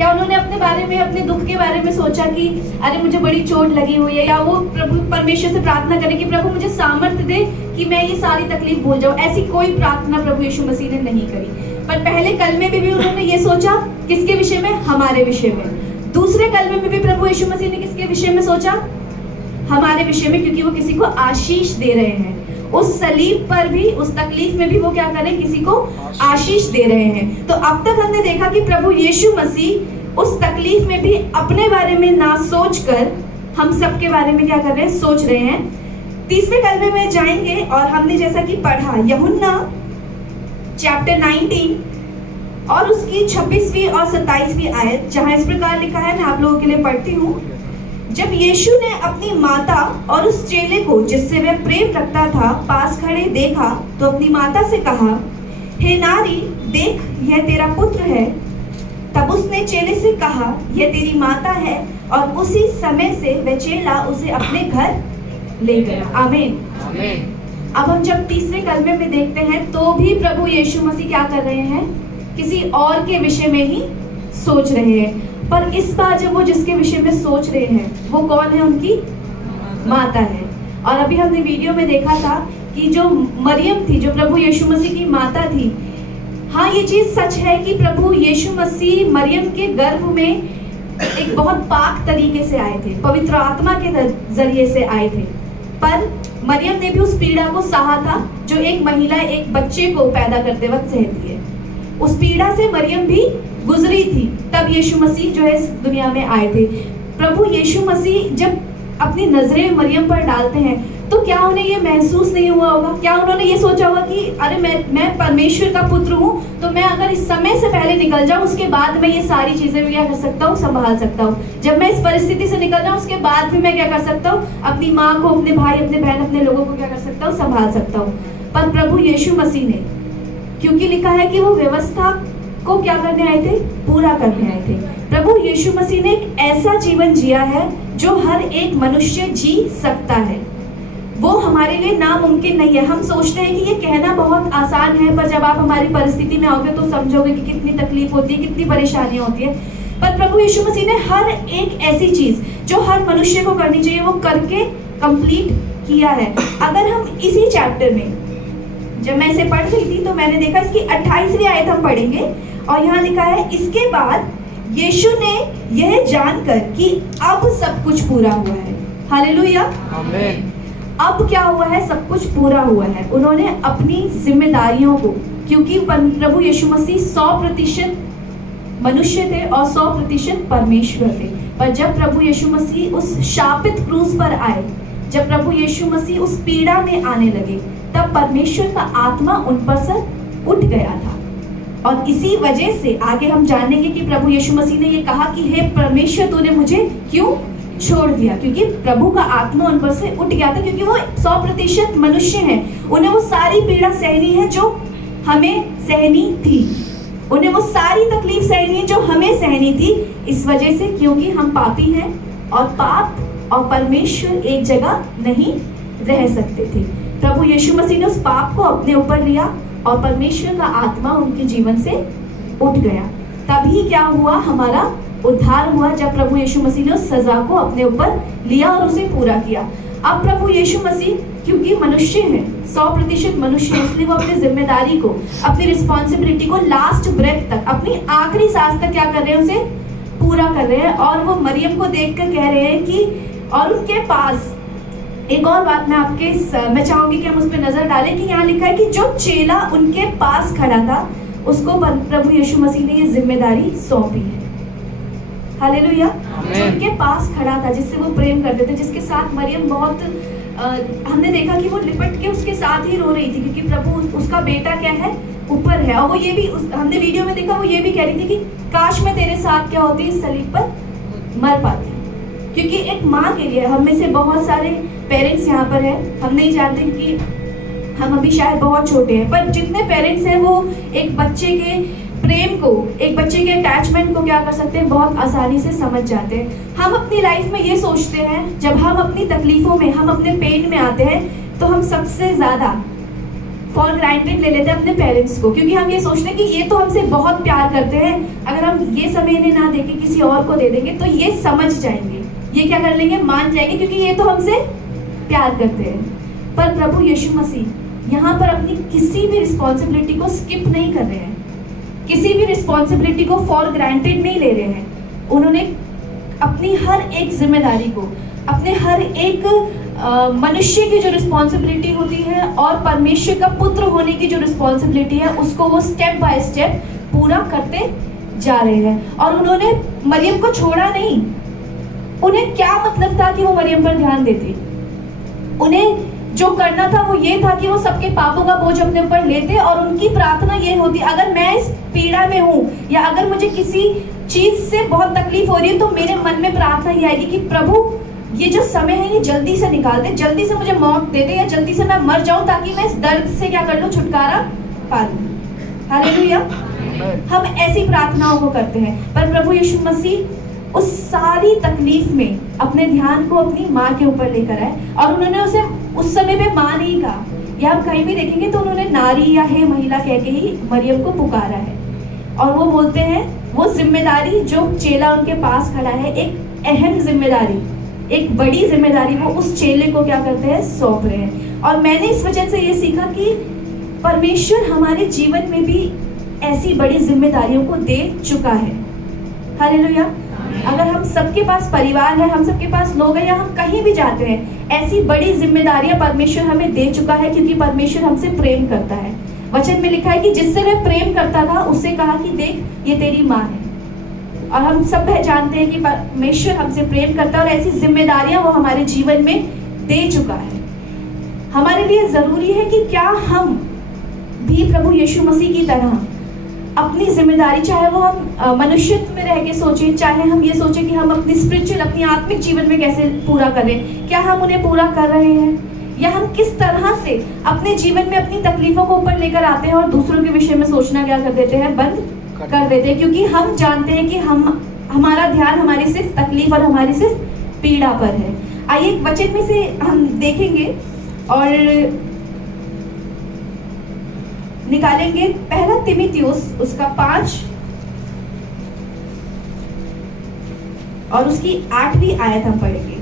क्या उन्होंने अपने बारे में, अपने दुख के बारे में सोचा कि अरे मुझे बड़ी चोट लगी हुई है, या वो प्रभु परमेश्वर से प्रार्थना करें कि प्रभु मुझे सामर्थ्य दे कि मैं ये सारी तकलीफ भूल जाऊं? ऐसी कोई प्रार्थना प्रभु यीशु मसीह ने नहीं करी। पर पहले कलमे में भी उन्होंने ये सोचा, किसके विषय में? हमारे विषय में। दूसरे कलमे में भी प्रभु यीशु मसीह ने किसके विषय में सोचा? हमारे विषय में, क्योंकि वो किसी को आशीष दे रहे हैं। उस सलीब पर भी, उस तकलीफ में भी वो क्या कर रहे हैं? किसी को आशीष दे रहे हैं। तो अब तक हमने देखा कि प्रभु यीशु मसीह उस तकलीफ में भी अपने बारे में ना सोचकर हम सबके बारे में क्या कर रहे हैं? सोच रहे हैं। तीसरे कलमे में जाएंगे और हमने जैसा कि पढ़ा यूहन्ना चैप्टर 19 और उसकी 26वीं और 27वीं आयत, जहां इस प्रकार लिखा है, मैं आप लोगों के लिए पढ़ती हूँ। जब यीशु ने अपनी माता और उस चेले को जिससे वह प्रेम रखता था पास खड़े देखा, तो अपनी माता से कहा, हे नारी, देख यह तेरा पुत्र है। तब उसने चेले से कहा, यह तेरी माता है, और उसी समय से वह चेला उसे अपने घर ले गया। आमीन। अब हम जब तीसरे कलमे में देखते हैं तो भी प्रभु यीशु मसीह क्या कर रहे हैं? किसी और के विषय में ही सोच रहे हैं। पर इस बार जब वो जिसके विषय में सोच रहे हैं वो कौन है? उनकी माता है। और अभी हमने वीडियो में देखा था कि जो मरियम थी, जो प्रभु यीशु मसीह की माता थी, हाँ ये चीज सच है कि प्रभु यीशु मसीह मरियम के गर्भ में एक बहुत पाक तरीके से आए थे, पवित्र आत्मा के जरिए से आए थे। पर मरियम ने भी उस पीड़ा को सहा था जो एक महिला एक बच्चे को पैदा करते वक्त सहती है। उस पीड़ा से मरियम भी गुजरी थी, तब यीशु मसीह जो है इस दुनिया में आए थे। प्रभु यीशु मसीह जब अपनी नजरें मरियम पर डालते हैं तो क्या उन्हें ये महसूस नहीं हुआ होगा? क्या उन्होंने ये सोचा होगा कि अरे मैं परमेश्वर का पुत्र हूँ, तो मैं अगर इस समय से पहले निकल जाऊँ, उसके बाद मैं ये सारी चीजें भी क्या कर सकता हूँ? संभाल सकता हूँ। जब मैं इस परिस्थिति से निकल जाऊँ, उसके बाद भी मैं क्या कर सकता हूँ? अपनी माँ को, अपने भाई, अपने बहन, अपने लोगों को क्या कर सकता हूँ? संभाल सकता हूँ। पर प्रभु यीशु मसीह ने, क्योंकि लिखा है कि वो व्यवस्था को क्या करने आए थे? पूरा करने आए थे। प्रभु यीशु मसीह ने एक ऐसा जीवन जिया है जो हर एक मनुष्य जी सकता है। वो हमारे लिए नामुमकिन नहीं है। हम सोचते हैं कि ये कहना बहुत आसान है, पर जब आप हमारी परिस्थिति में आओगे तो समझोगे कि कितनी तकलीफ होती है, कितनी परेशानियां होती है। पर प्रभु यीशु मसीह ने हर एक ऐसी चीज जो हर मनुष्य को करनी चाहिए वो करके कंप्लीट किया है। अगर हम इसी चैप्टर में, जब मैं इसे पढ़ रही थी तो मैंने देखा इसकी 28वीं आयत हम पढ़ेंगे, और यहाँ लिखा है, इसके बाद यीशु ने यह जानकर कि अब सब कुछ पूरा हुआ है। हालेलुया, आमीन। अब क्या हुआ है? सब कुछ पूरा हुआ है। उन्होंने अपनी जिम्मेदारियों को, क्योंकि प्रभु यीशु मसीह 100% मनुष्य थे और 100% परमेश्वर थे। पर जब प्रभु यीशु मसीह उस शापित क्रूस पर आए, जब प्रभु यीशु मसीह उस पीड़ा में आने लगे, तब परमेश्वर का आत्मा उन पर से उठ गया था। और इसी वजह से आगे हम जानेंगे कि प्रभु यीशु मसीह ने ये कहा कि हे परमेश्वर, तूने मुझे क्यों छोड़ दिया? क्योंकि प्रभु का आत्मा उन पर से उठ गया था, क्योंकि वो 100% मनुष्य हैं। उन्हें वो सारी पीड़ा सहनी है जो हमें सहनी थी। उन्हें वो सारी तकलीफ सहनी है जो हमें सहनी थी। इस वजह से, क्योंकि हम पापी हैं और पाप और परमेश्वर एक जगह नहीं रह सकते थे। प्रभु यीशु मसीह ने उस पाप को अपने ऊपर लिया और परमेश्वर का आत्मा उनके जीवन से उठ गया। तभी क्या हुआ? हमारा उद्धार हुआ, जब प्रभु यीशु मसीह ने उस सजा को अपने ऊपर लिया और उसे पूरा किया। अब प्रभु यीशु मसीह क्योंकि मनुष्य है, 100% मनुष्य है, इसलिए वो अपनी जिम्मेदारी को, अपनी रिस्पॉन्सिबिलिटी को लास्ट ब्रेथ तक, अपनी आखिरी सांस तक क्या कर रहे हैं? उसे पूरा कर रहे हैं। और वो मरियम को देखकर कह रहे हैं कि, और उनके पास एक और बात मैं चाहूंगी कि हम उस पर नजर डालें कि यहाँ लिखा है कि जो चेला उनके पास खड़ा था उसको प्रभु यीशु मसीह ने ये जिम्मेदारी सौंपी है। हालेलुया। जो उनके पास खड़ा था, जिससे वो प्रेम करते थे, जिसके साथ मरियम बहुत हमने देखा कि वो लिपट के उसके साथ ही रो रही थी, क्योंकि प्रभु उसका बेटा क्या है? ऊपर है। और वो ये भी हमने वीडियो में देखा, वो ये भी कह रही थी कि काश मैं तेरे साथ क्या होती, इस सलीब पर मर पाती। क्योंकि एक माँ के लिए, हम में से बहुत सारे पेरेंट्स यहाँ पर हैं, हम नहीं जानते कि हम अभी शायद बहुत छोटे हैं, पर जितने पेरेंट्स हैं वो एक बच्चे के प्रेम को, एक बच्चे के अटैचमेंट को क्या कर सकते हैं? बहुत आसानी से समझ जाते हैं। हम अपनी लाइफ में ये सोचते हैं, जब हम अपनी तकलीफों में, हम अपने पेन में आते हैं, तो हम सबसे ज्यादा फॉर ग्रांटेड ले लेते हैं अपने पेरेंट्स को, क्योंकि हम ये सोचते हैं कि ये तो हमसे बहुत प्यार करते हैं, अगर हम ये समय इन्हें ना देके किसी और को दे देंगे तो ये समझ जाएंगे, ये क्या कर लेंगे, मान जाएंगे, क्योंकि ये तो हमसे प्यार करते हैं। पर प्रभु यीशु मसीह यहाँ पर अपनी किसी भी रिस्पॉन्सिबिलिटी को स्किप नहीं कर रहे हैं, किसी भी रिस्पॉन्सिबिलिटी को फॉर ग्रांटेड नहीं ले रहे हैं। उन्होंने अपनी हर एक जिम्मेदारी को, अपने हर एक मनुष्य की जो रिस्पॉन्सिबिलिटी होती है और परमेश्वर का पुत्र होने की जो रिस्पॉन्सिबिलिटी है, उसको वो स्टेप बाय स्टेप पूरा करते जा रहे हैं। और उन्होंने मरियम को छोड़ा नहीं। उन्हें क्या मतलब था कि वो मरियम पर ध्यान देते? उन्हें जो करना था वो ये था कि वो सबके पापों का बोझ अपने ऊपर लेते, और उनकी प्रार्थना ये होती, अगर मैं इस पीड़ा में हूँ या अगर मुझे किसी चीज से बहुत तकलीफ हो रही है, तो मेरे मन में प्रार्थना ये आएगी कि प्रभु ये जो समय है ये जल्दी से निकाल दे, जल्दी से मुझे मौत दे दे, या जल्दी से मैं मर जाऊं ताकि मैं इस दर्द से क्या कर लूं, छुटकारा पा लूं। हालेलुया। हम ऐसी प्रार्थनाओं को करते हैं, पर प्रभु यीशु मसीह उस सारी तकलीफ में अपने ध्यान को अपनी माँ के ऊपर लेकर आए, और उन्होंने उसे उस समय पे माँ नहीं कहा, या हम कहीं भी देखेंगे तो उन्होंने नारी या हे महिला कह के ही मरियम को पुकारा है। और वो बोलते हैं वो जिम्मेदारी जो चेला उनके पास खड़ा है, एक अहम जिम्मेदारी, एक बड़ी जिम्मेदारी, वो उस चेले को क्या करते हैं, सौंप रहे हैं। और मैंने इस वजह से ये सीखा कि परमेश्वर हमारे जीवन में भी ऐसी बड़ी जिम्मेदारियों को दे चुका है। हालेलुया। अगर हम सबके पास परिवार है, हम सबके पास लोग हैं, या हम कहीं भी जाते हैं, ऐसी बड़ी जिम्मेदारियां परमेश्वर हमें दे चुका है, क्योंकि परमेश्वर हमसे प्रेम करता है। वचन में लिखा है कि जिससे मैं प्रेम करता था उससे कहा कि देख ये तेरी माँ है। और हम सब जानते हैं कि परमेश्वर हमसे प्रेम करता है, और ऐसी जिम्मेदारियां वो हमारे जीवन में दे चुका है। हमारे लिए जरूरी है कि क्या हम भी प्रभु यीशु मसीह की तरह अपनी जिम्मेदारी, चाहे वो हम मनुष्यत्व में रह के सोचें, चाहे हम ये सोचें कि हम अपनी स्पिरिचुअल, अपनी आत्मिक जीवन में कैसे पूरा करें, क्या हम उन्हें पूरा कर रहे हैं, या हम किस तरह से अपने जीवन में अपनी तकलीफों को ऊपर लेकर आते हैं और दूसरों के विषय में सोचना क्या कर देते हैं, बंद कर देते हैं, क्योंकि हम जानते हैं कि हमारा ध्यान हमारी सिर्फ तकलीफ और हमारी सिर्फ पीड़ा पर है। आइए एक वचन में से हम देखेंगे और निकालेंगे, पहला तीमुथियुस उसका 5 और उसकी 8वीं आयत हम पढ़ेंगे।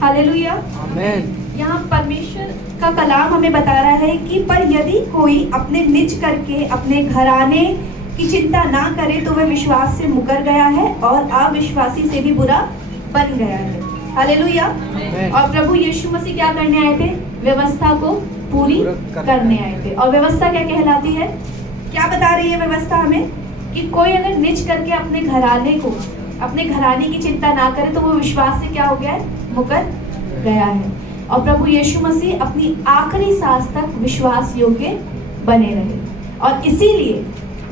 हालेलुया। आमीन। यहाँ परमेश्वर का कलाम हमें बता रहा है कि पर यदि कोई अपने निज करके अपने घराने की चिंता ना करे तो वह विश्वास से मुकर गया है और अविश्वासी से भी बुरा बन गया है। हालेलुया। और प्रभु यीशु मसीह क्या करने आए थे, व्यवस्था को पूरी करने आए थे। और व्यवस्था क्या कहलाती है, क्या बता रही है व्यवस्था हमें, कि कोई अगर निज करके अपने घराने को, अपने घराने की चिंता ना करे तो वो विश्वास से क्या हो गया है, मुकर गया है। और प्रभु यीशु मसीह अपनी आखिरी सांस तक विश्वास योग्य बने रहे, और इसीलिए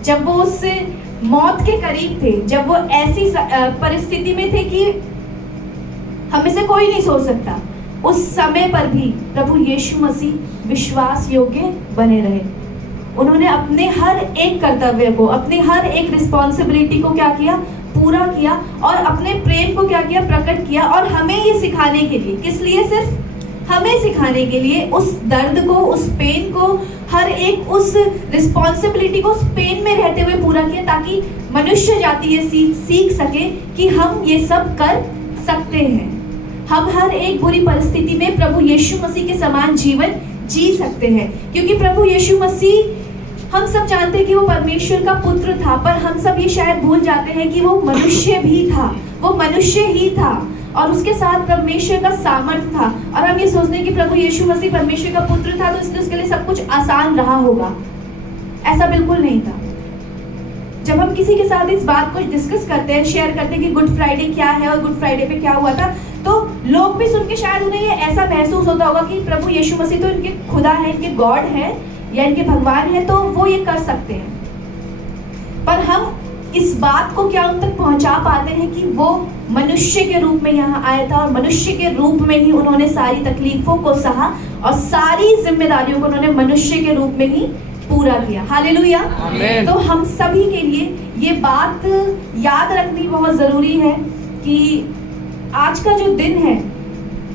जब वो उस मौत के करीब थे, जब वो ऐसी परिस्थिति में थे कि हमें से कोई नहीं सोच सकता, उस समय पर भी प्रभु यीशु मसीह विश्वास योग्य बने रहे। उन्होंने अपने हर एक कर्तव्य को, अपने हर एक रिस्पॉन्सिबिलिटी को क्या किया, पूरा किया, और अपने प्रेम को क्या किया, प्रकट किया। और हमें ये सिखाने के लिए, किस लिए, सिर्फ हमें सिखाने के लिए, उस दर्द को, उस पेन को, हर एक उस रिस्पॉन्सिबिलिटी को उस पेन में रहते हुए पूरा किया, ताकि मनुष्य जाति ये सीख सके कि हम ये सब कर सकते हैं। हम हर एक बुरी परिस्थिति में प्रभु यीशु मसीह के समान जीवन जी सकते हैं, क्योंकि प्रभु यीशु मसीह, हम सब जानते हैं कि वो परमेश्वर का पुत्र था, पर हम सब ये शायद भूल जाते हैं कि वो मनुष्य भी था, वो मनुष्य ही था, और उसके साथ परमेश्वर का सामर्थ्य था। और हम ये सोचते हैं कि प्रभु यीशु मसीह परमेश्वर का पुत्र था तो इसलिए उसके लिए सब कुछ आसान रहा होगा। ऐसा बिल्कुल नहीं था। जब हम किसी के साथ इस बात को डिस्कस करते हैं, शेयर करते हैं कि गुड फ्राइडे क्या है और गुड फ्राइडे पे क्या हुआ था, तो लोग भी सुन के शायद उन्हें ये ऐसा महसूस होता होगा कि प्रभु यीशु मसीह तो इनके खुदा है, इनके गॉड है या इनके भगवान है, तो वो ये कर सकते हैं। पर हम इस बात को क्या उन तक पहुंचा पाते हैं कि वो मनुष्य के रूप में यहाँ आया था, और मनुष्य के रूप में ही उन्होंने सारी तकलीफों को सहा, और सारी जिम्मेदारियों को उन्होंने मनुष्य के रूप में ही पूरा किया। हालेलुया। आमीन। तो हम सभी के लिए ये बात याद रखनी बहुत जरूरी है कि आज का जो दिन है,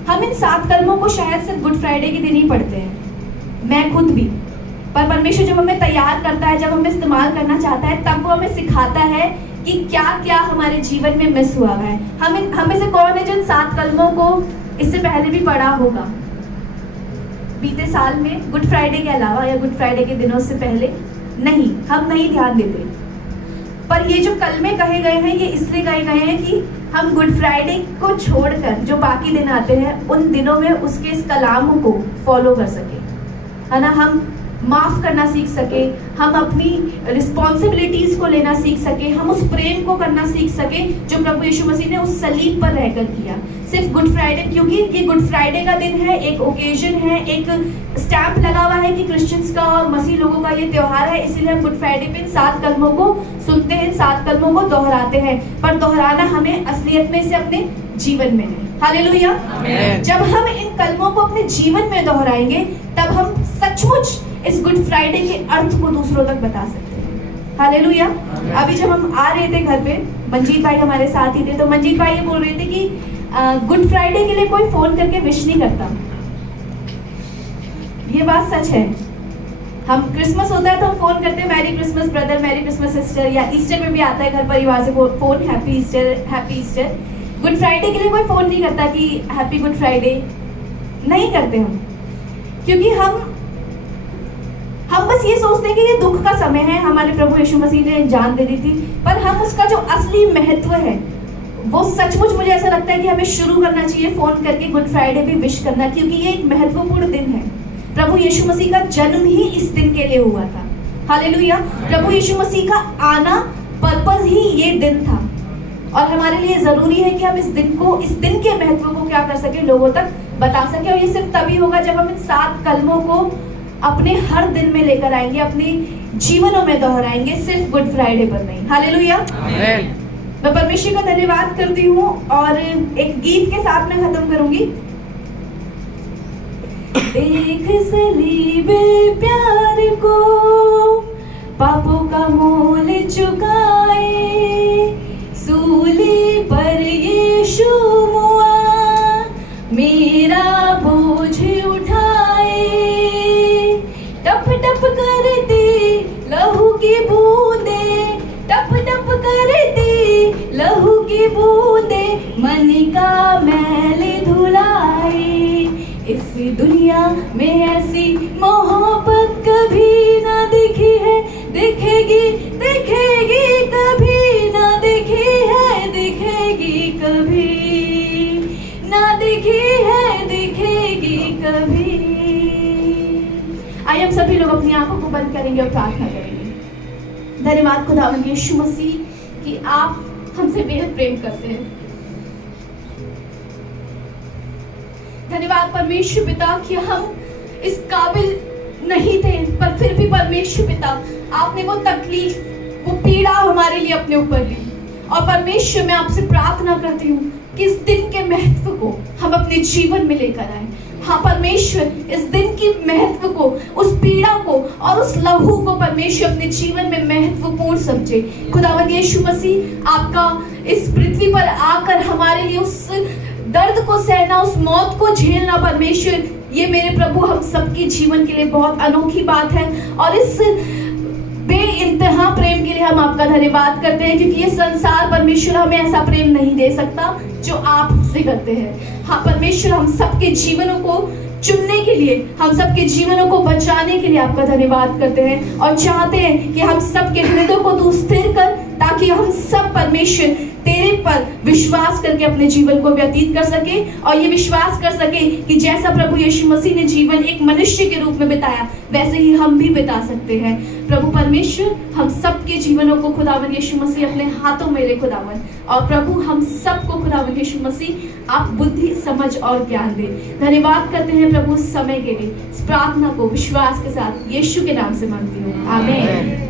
हम इन 7 कलमों को शायद सिर्फ गुड फ्राइडे के दिन ही पढ़ते हैं, मैं खुद भी। पर परमेश्वर जब हमें तैयार करता है, जब हमें इस्तेमाल करना चाहता है, तब वो हमें सिखाता है कि क्या क्या हमारे जीवन में मिस हुआ है। हमें से कौन है जो इन 7 कलमों को इससे पहले भी पढ़ा होगा बीते साल में, गुड फ्राइडे के अलावा या गुड फ्राइडे के दिनों से पहले? नहीं, हम नहीं ध्यान देते। पर ये जो कलमे कहे गए हैं, ये इसलिए कहे गए हैं कि हम गुड फ्राइडे को छोड़कर जो बाकी दिन आते हैं, उन दिनों में उसके इस कलाम को फॉलो कर सके, है ना। हम माफ करना सीख सके, हम अपनी रिस्पॉन्सिबिलिटीज को लेना सीख सके, हम उस प्रेम को करना सीख सके जो प्रभु यीशु मसीह ने उस सलीब पर रहकर किया। सिर्फ गुड फ्राइडे, क्योंकि ये गुड फ्राइडे का दिन है, एक ओकेजन है, एक स्टैंप लगा हुआ है कि क्रिश्चियंस का और मसीह लोगों का ये त्योहार है, इसीलिए हम गुड फ्राइडे पे इन 7 कलमों को सुनते हैं, 7 कलमों को दोहराते हैं। पर दोहराना हमें असलियत में से अपने जीवन में है। हालेलुया। जब हम इन कलमों को अपने जीवन में दोहराएंगे, तब हम सचमुच इस गुड फ्राइडे के अर्थ को दूसरों तक बता सकते हैं। हालेलुया। अभी जब हम आ रहे थे घर पे, मंजीत भाई हमारे साथ ही थे, तो मंजीत भाई ये बोल रहे थे कि गुड फ्राइडे के लिए कोई फोन करके विश नहीं करता। ये बात सच है। हम क्रिसमस होता है तो हम फोन करते हैं, merry Christmas brother, merry Christmas sister, या ईस्टर में भी आता है घर परिवार से phone, happy Easter, happy Easter. Good Friday के लिए कोई फोन नहीं करता कि हैप्पी गुड फ्राइडे, नहीं करते हम, क्योंकि हम बस ये सोचते हैं कि ये दुख का समय है, हमारे प्रभु यीशु मसीह ने जान दे दी थी। पर हम उसका जो असली महत्व है, वो सचमुच मुझे ऐसा लगता है कि हमें शुरू करना चाहिए फोन करके गुड फ्राइडे भी विश करना, क्योंकि ये एक महत्वपूर्ण दिन है। प्रभु यीशु मसीह का जन्म ही इस दिन के लिए हुआ था। हालेलुया। प्रभु यीशु मसीह का आना पर्पस ही ये दिन था, और हमारे लिए जरूरी है कि हम इस दिन के महत्व को क्या कर सके, लोगों तक बता सके। और ये सिर्फ तभी होगा जब हम इन 7 कलमों को अपने हर दिन में लेकर आएंगे, अपने जीवनों में दोहराएंगे, सिर्फ गुड फ्राइडे पर नहीं। हालेलुया। मैं परमेश्वर का धन्यवाद करती हूँ और एक गीत के साथ मैं खत्म करूंगी। देख सलीबे प्यार को, पापों का मोल चुकाए, सूली पर यीशु मुआ, मेरा बोझ उठाए। टप टप करती लहू की बूंदे, टप टप करती लहू की बूंदे, मन का मैल धुलाए। इस दुनिया में ऐसी मोहब्बत कभी ना दिखी है, दिखेगी दिखेगी कभी ना दिखी है, दिखेगी कभी ना दिखी है, दिखेगी कभी। आइए हम सभी लोग अपनी आंखों को बंद करेंगे और प्रार्थना करेंगे। धन्यवाद खुदावंद यीशु मसीह कि आप हमसे बेहद प्रेम करते हैं। धन्यवाद परमेश्वर पिता कि हम इस काबिल नहीं थे, पर फिर भी परमेश्वर पिता आपने वो तकलीफ, वो पीड़ा हमारे लिए अपने ऊपर ली। और परमेश्वर मैं आपसे प्रार्थना करती हूँ कि इस दिन के महत्व को हम अपने जीवन में लेकर आए। हाँ परमेश्वर, इस दिन की महत्व को, उस पीड़ा को और उस लहू को परमेश्वर अपने जीवन में महत्वपूर्ण समझे। खुदावंद यीशु मसीह, आपका इस पृथ्वी पर आकर हमारे लिए उस दर्द को सहना, उस मौत को झेलना, परमेश्वर ये मेरे प्रभु हम सबके जीवन के लिए बहुत अनोखी बात है। और इस बेइंतहा प्रेम के लिए हम आपका धन्यवाद करते हैं, क्योंकि ये संसार परमेश्वर हमें ऐसा प्रेम नहीं दे सकता जो आप से करते हैं। हाँ परमेश्वर, हम सबके जीवनों को चुनने के लिए, हम सबके जीवनों को बचाने के लिए आपका धन्यवाद करते हैं और चाहते हैं कि हम सबके हृदय को तू स्थिर कर, ताकि हम सब परमेश्वर तेरे पर विश्वास करके अपने जीवन को व्यतीत कर सके और ये विश्वास कर सके कि जैसा प्रभु यीशु मसीह ने जीवन एक मनुष्य के रूप में बिताया, वैसे ही हम भी बिता सकते हैं। प्रभु परमेश्वर, हम सबके जीवनों को खुदावंद यीशु मसीह अपने हाथों में ले खुदावंद, और प्रभु हम सबको खुदावंद यीशु मसीह आप बुद्धि, समझ और ज्ञान दे। धन्यवाद करते हैं प्रभु समय के लिए। इस प्रार्थना को विश्वास के साथ यीशु के नाम से मांगती हूँ, आमीन।